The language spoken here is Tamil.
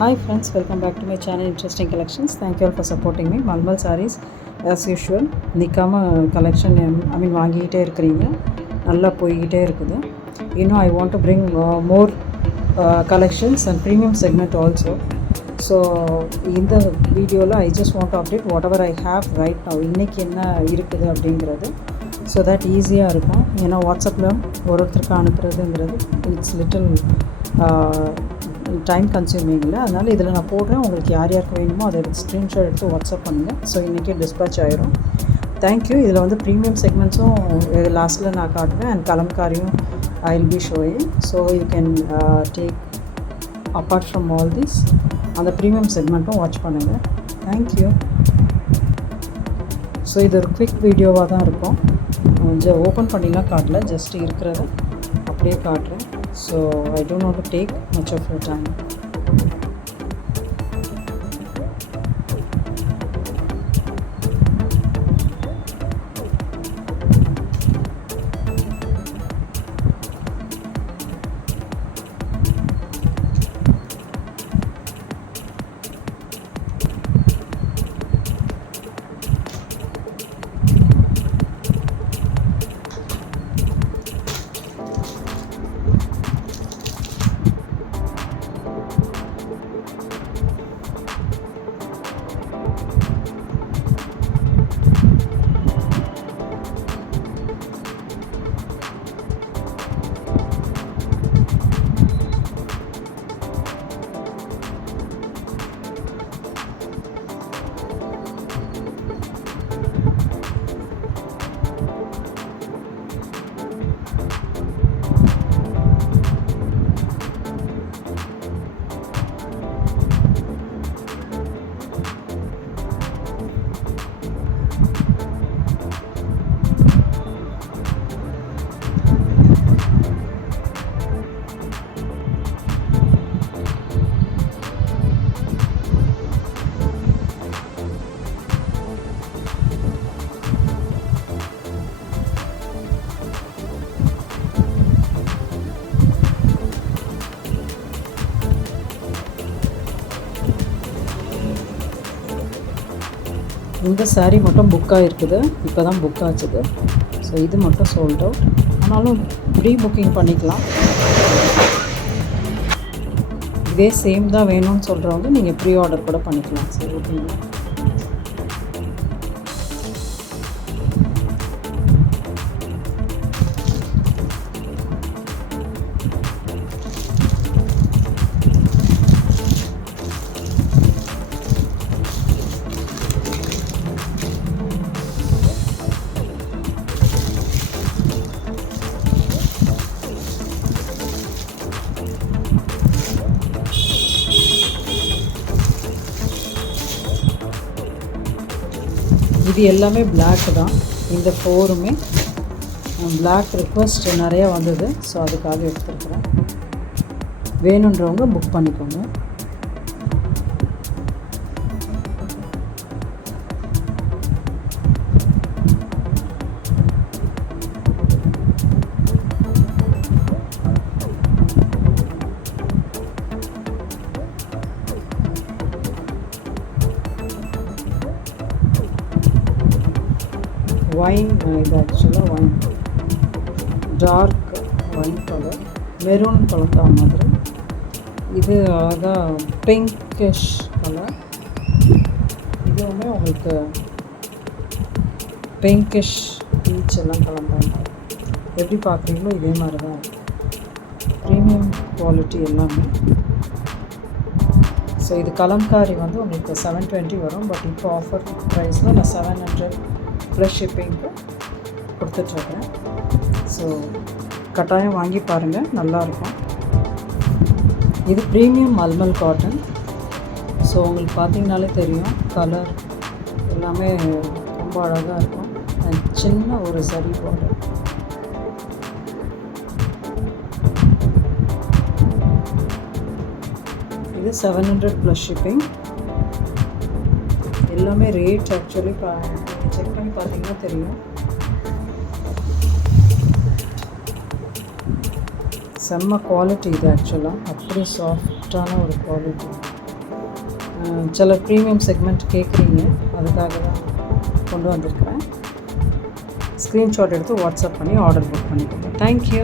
Hi friends, welcome back to my channel Interesting Collections. Thank you all for supporting me. Malmal sarees as usual நிக்காம collection வாங்கிட்டே இருக்கீங்க. நல்லா போயிட்டே இருக்குது. I want to bring more collections and premium segment also. So in the video I just want to update whatever I have right now. இன்னைக்கு என்ன இருக்குது அப்படிங்கிறது so that ஈஸியாக இருக்கும். ஏன்னா வாட்ஸ்அப்பில் ஒருத்தருக்கு அனுப்புறதுங்கிறது இட்ஸ் லிட்டில் டைம் கன்சியூமிங்கில். அதனால் இதில் நான் போடுறேன். உங்களுக்கு யார் யாருக்கு வேணுமோ அதை ஸ்க்ரீன்ஷாட் எடுத்து வாட்ஸ்அப் பண்ணுங்கள். ஸோ இன்றைக்கி டிஸ்பேச் ஆயிரும். தேங்க்யூ. இதில் வந்து ப்ரீமியம் செக்மெண்ட்ஸும் லாஸ்ட்டில் நான் காட்டுவேன் அண்ட் கலம்காரியும் I will be showing. So you can take apart from all this அந்த ப்ரீமியம் செக்மெண்ட்டும் வாட்ச் பண்ணுங்கள். தேங்க்யூ. ஸோ இது ஒரு குவிக் வீடியோவாக தான் இருக்கும். கொஞ்சம் ஓப்பன் பண்ணிலாம் காட்டல, ஜஸ்ட் இருக்கிறத அப்படியே காட்டுறேன். So I don't want to take much of your time. இந்த சாரீ மட்டும் புக்காக இருக்குது. இப்போ தான் புக் ஆச்சுது. ஸோ இது மட்டும் சோல்ட் அவுட். ஆனாலும் ப்ரீ புக்கிங் பண்ணிக்கலாம். இதே சேம் தான் வேணும்னு சொல்கிறவங்க நீங்கள் ப்ரீ ஆர்டர் கூட பண்ணிக்கலாம். சரி, ஓகேங்களா? இது எல்லாமே பிளாக் தான். இந்த ஃபோருமே பிளாக் ரிக்வெஸ்ட் நிறையா வந்தது. ஸோ அதுக்காக எடுத்துருக்குறேன். வேணுன்றவங்க புக் பண்ணிக்கோங்க. வைன், இது ஆக்சுவலாக wine, dark wine colour, maroon கலந்தா மாதிரி. இது அழகாக பிங்கிஷ் கலர். இதுவுமே உங்களுக்கு பிங்கிஷ் பீச் எல்லாம் கலந்தாங்க. எப்படி பார்க்குறீங்களோ இதே மாதிரி தான் ப்ரீமியம் குவாலிட்டி எல்லாமே. ஸோ இது கலம்காரி வந்து உங்களுக்கு 720 வரும். பட் இப்போ ஆஃபர் ப்ரைஸில் நான் 700 ப்ளஸ் ஷிப்பிங்க்கு கொடுத்துட்ருக்கேன். ஸோ கட்டாயம் வாங்கி பாருங்கள், நல்லாயிருக்கும். இது ப்ரீமியம் மல்மல் காட்டன். ஸோ உங்களுக்கு பார்த்திங்கனாலே தெரியும், கலர் எல்லாமே ரொம்ப அழகாக இருக்கும். சின்ன ஒரு சரி பார்டர். இது 700 ப்ளஸ் ஷிப்பிங். எல்லாமே ரேட் ஆக்சுவலி செக் பண்ணி பார்த்தீங்கன்னா தெரியும். செம்ம குவாலிட்டி இது. ஆக்சுவலாக அப்படி சாஃப்டான ஒரு குவாலிட்டி. சில ப்ரீமியம் செக்மெண்ட் கேட்குறீங்க, அதுக்காக தான் கொண்டு வந்திருக்கிறேன். ஸ்க்ரீன்ஷாட் எடுத்து வாட்ஸ்அப் பண்ணி ஆர்டர் புக் பண்ணிக்கோங்க. தேங்க்யூ.